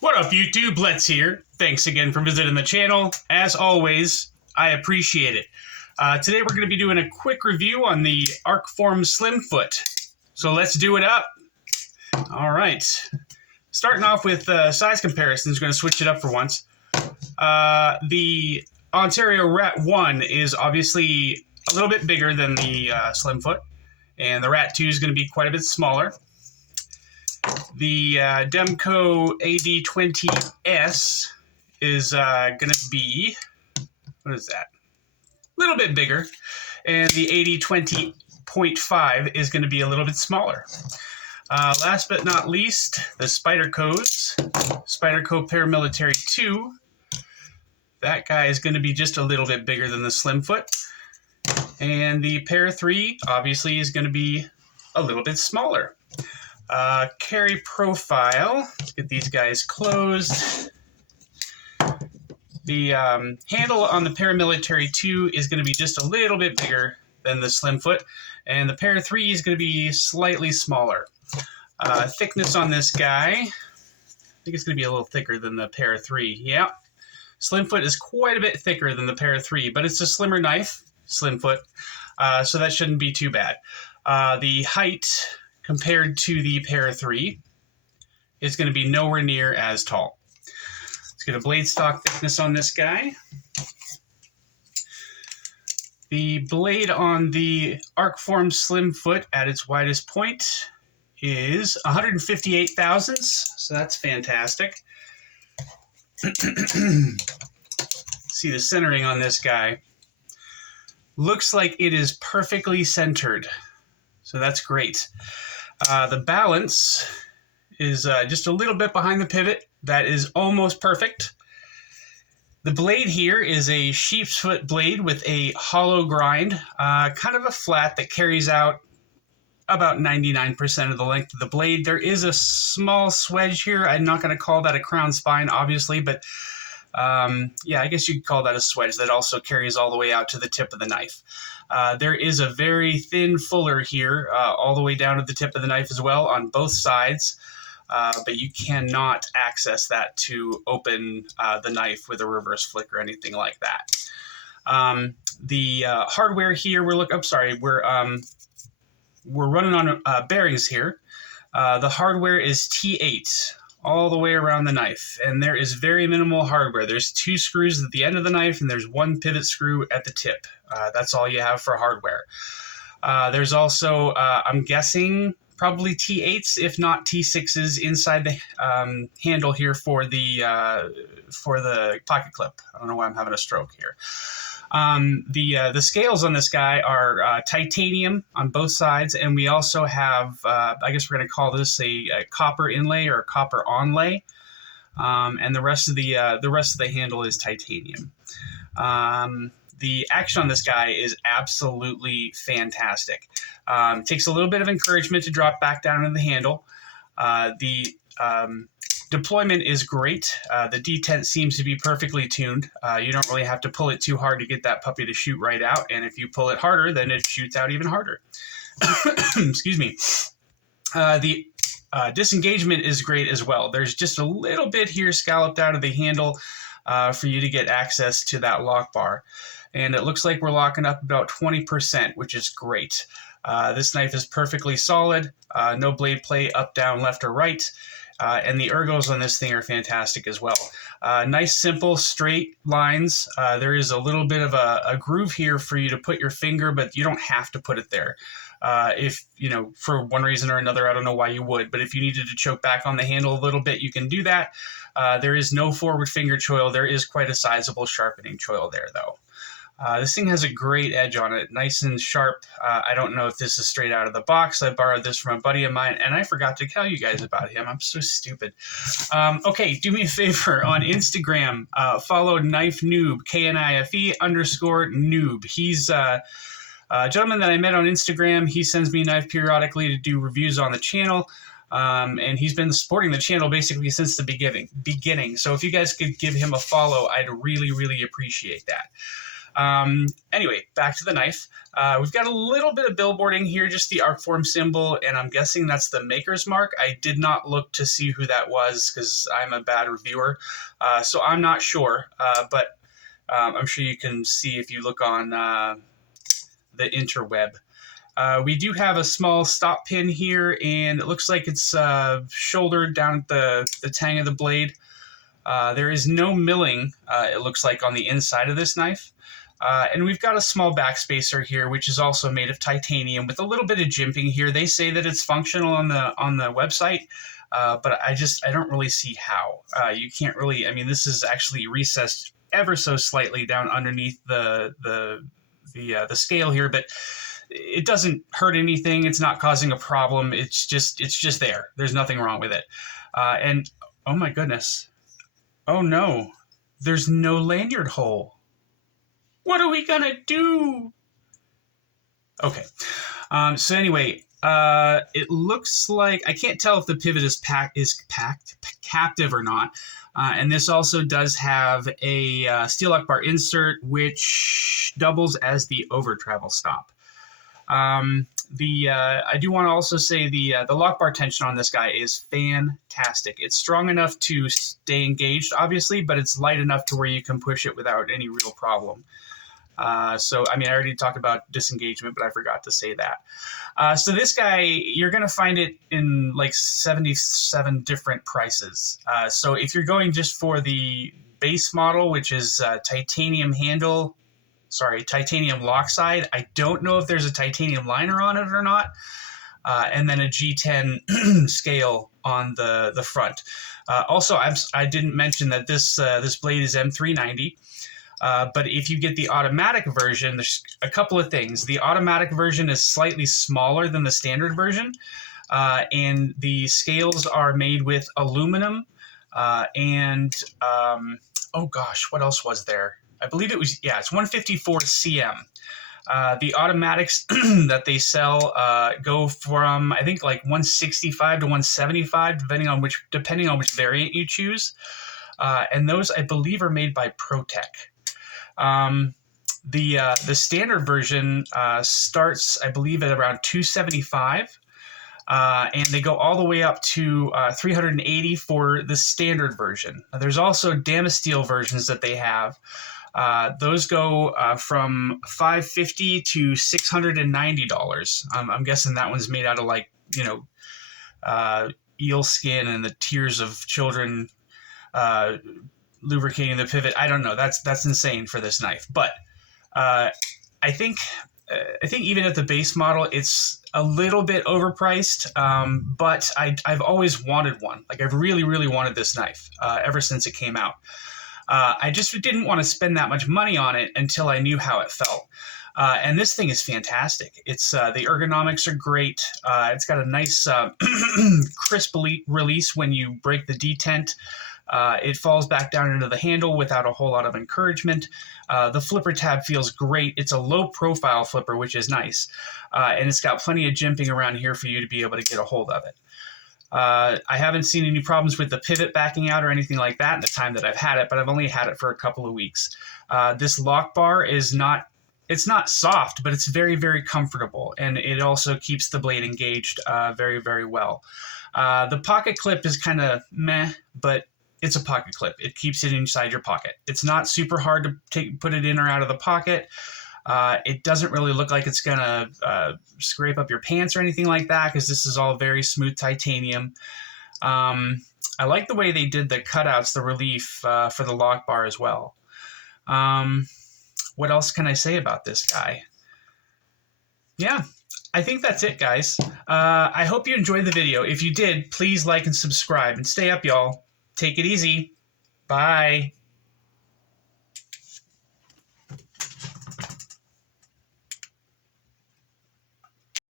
What up, YouTube? Let's here. Thanks again for visiting the channel. As always, I appreciate it. Today we're going to be doing a quick review on the Arkform Slimfoot. So let's do it up. All right. Starting off with size comparisons, going to switch it up for once. The Ontario Rat 1 is obviously a little bit bigger than the Slimfoot, and the Rat 2 is going to be quite a bit smaller. The DEMKO AD20S is going to be, what is that? A little bit bigger. And the AD20.5 is going to be a little bit smaller. Last but not least, the SPYDERCOs. SPYDERCO Paramilitary 2. That guy is going to be just a little bit bigger than the Slimfoot. And the Para 3 obviously is going to be a little bit smaller. Carry profile. Let's get these guys closed. The handle on the Paramilitary 2 is going to be just a little bit bigger than the Slimfoot, and the Para 3 is going to be slightly smaller. Thickness on this guy, I think it's going to be a little thicker than the Para 3. Yeah, Slimfoot is quite a bit thicker than the Para 3, but it's a slimmer knife, Slimfoot, so that shouldn't be too bad. The height compared to the Para 3 is going to be nowhere near as tall. Let's get a blade stock thickness on this guy. The blade on the Arkform Slimfoot at its widest point is 158 thousandths, so that's fantastic. See the centering on this guy. Looks like it is perfectly centered, so that's great. The balance is just a little bit behind the pivot. That is almost perfect. The blade here is a sheep's foot blade with a hollow grind, kind of a flat that carries out about 99% of the length of the blade. There is a small swedge here. I'm not going to call that a crown spine, obviously, but yeah, I guess you could call that a swedge that also carries all the way out to the tip of the knife. There is a very thin fuller here, all the way down to the tip of the knife as well on both sides, but you cannot access that to open the knife with a reverse flick or anything like that. The hardware here, we're running on bearings here. The hardware is T8 all the way around the knife, and there is very minimal hardware. There's 2 screws at the end of the knife, and there's 1 pivot screw at the tip. That's all you have for hardware. There's also, I'm guessing, probably T8s, if not T6s, inside the handle here for the pocket clip. I don't know why I'm having a stroke here. The scales on this guy are titanium on both sides, and we also have, I guess we're going to call this a copper inlay or a copper onlay, and the rest of the handle is titanium. The action on this guy is absolutely fantastic. Takes a little bit of encouragement to drop back down into the handle. The deployment is great. The detent seems to be perfectly tuned. You don't really have to pull it too hard to get that puppy to shoot right out, and if you pull it harder, then it shoots out even harder. Excuse me. The disengagement is great as well. There's just a little bit here scalloped out of the handle for you to get access to that lock bar. And it looks like we're locking up about 20%, which is great. This knife is perfectly solid. No blade play up, down, left, or right. And the ergos on this thing are fantastic as well. Nice, simple, straight lines. There is a little bit of a groove here for you to put your finger, but you don't have to put it there. If, you know, for one reason or another, I don't know why you would, but if you needed to choke back on the handle a little bit, you can do that. There is no forward finger choil. There is quite a sizable sharpening choil there, though. This thing has a great edge on it, nice and sharp. I don't know if this is straight out of the box. I borrowed this from a buddy of mine, and I forgot to tell you guys about him. I'm so stupid. Okay, do me a favor. On Instagram, follow Knife Noob, KNIFE_noob. He's a gentleman that I met on Instagram. He sends me a knife periodically to do reviews on the channel. And he's been supporting the channel basically since the beginning. So if you guys could give him a follow, I'd really, really appreciate that. Anyway, back to the knife. We've got a little bit of billboarding here, just the Arkform symbol, and I'm guessing that's the maker's mark. I did not look to see who that was because I'm a bad reviewer, so I'm not sure, but I'm sure you can see if you look on the interweb. We do have a small stop pin here, and it looks like it's shouldered down at the tang of the blade. There is no milling, it looks like, on the inside of this knife. And we've got a small backspacer here, which is also made of titanium with a little bit of jimping here. They say that it's functional on the website, but I don't really see how. You can't really. I mean, this is actually recessed ever so slightly down underneath the scale here, but it doesn't hurt anything. It's not causing a problem. It's just there. There's nothing wrong with it. And oh my goodness, oh no, there's no lanyard hole. What are we gonna do? Okay. So anyway, it looks like I can't tell if the pivot is captive or not. And this also does have a steel lock bar insert, which doubles as the over travel stop. I do want to also say the lock bar tension on this guy is fantastic. It's strong enough to stay engaged, obviously, but it's light enough to where you can push it without any real problem. So, I mean, I already talked about disengagement, but I forgot to say that. So this guy, you're going to find it in like 77 different prices. So if you're going just for the base model, which is titanium handle, titanium lock side, I don't know if there's a titanium liner on it or not. And then a G10 scale on the front. Also, I didn't mention that this blade is M390. But if you get the automatic version, there's a couple of things. The automatic version is slightly smaller than the standard version, and the scales are made with aluminum and oh gosh, what else was there? I believe it was, it's 154 cm. The automatics that they sell go from, I think, like 165 to 175, depending on which variant you choose. And those, I believe, are made by ProTech. The standard version starts, I believe, at around 275, and they go all the way up to 380 for the standard version. There's also Damasteel versions that they have. Those go from $550 to $690. I'm guessing that one's made out of, like, eel skin and the tears of children lubricating the pivot. I don't know. That's insane for this knife. But I think even at the base model, it's a little bit overpriced. But I've always wanted one. Like, I've really, really wanted this knife ever since it came out. I just didn't want to spend that much money on it until I knew how it felt. And this thing is fantastic. It's the ergonomics are great. It's got a nice crisp release when you break the detent. It falls back down into the handle without a whole lot of encouragement. The flipper tab feels great. It's a low profile flipper, which is nice. And it's got plenty of jimping around here for you to be able to get a hold of it. I haven't seen any problems with the pivot backing out or anything like that in the time that I've had it, but I've only had it for a couple of weeks. This lock bar is it's not soft, but it's very, very comfortable, and it also keeps the blade engaged very, very well. The pocket clip is kind of meh, but it's a pocket clip. It keeps it inside your pocket. It's not super hard to put it in or out of the pocket. It doesn't really look like it's going to scrape up your pants or anything like that, because this is all very smooth titanium. I like the way they did the cutouts, the relief for the lock bar as well. What else can I say about this guy? Yeah, I think that's it, guys. I hope you enjoyed the video. If you did, please like and subscribe. And stay up, y'all. Take it easy. Bye.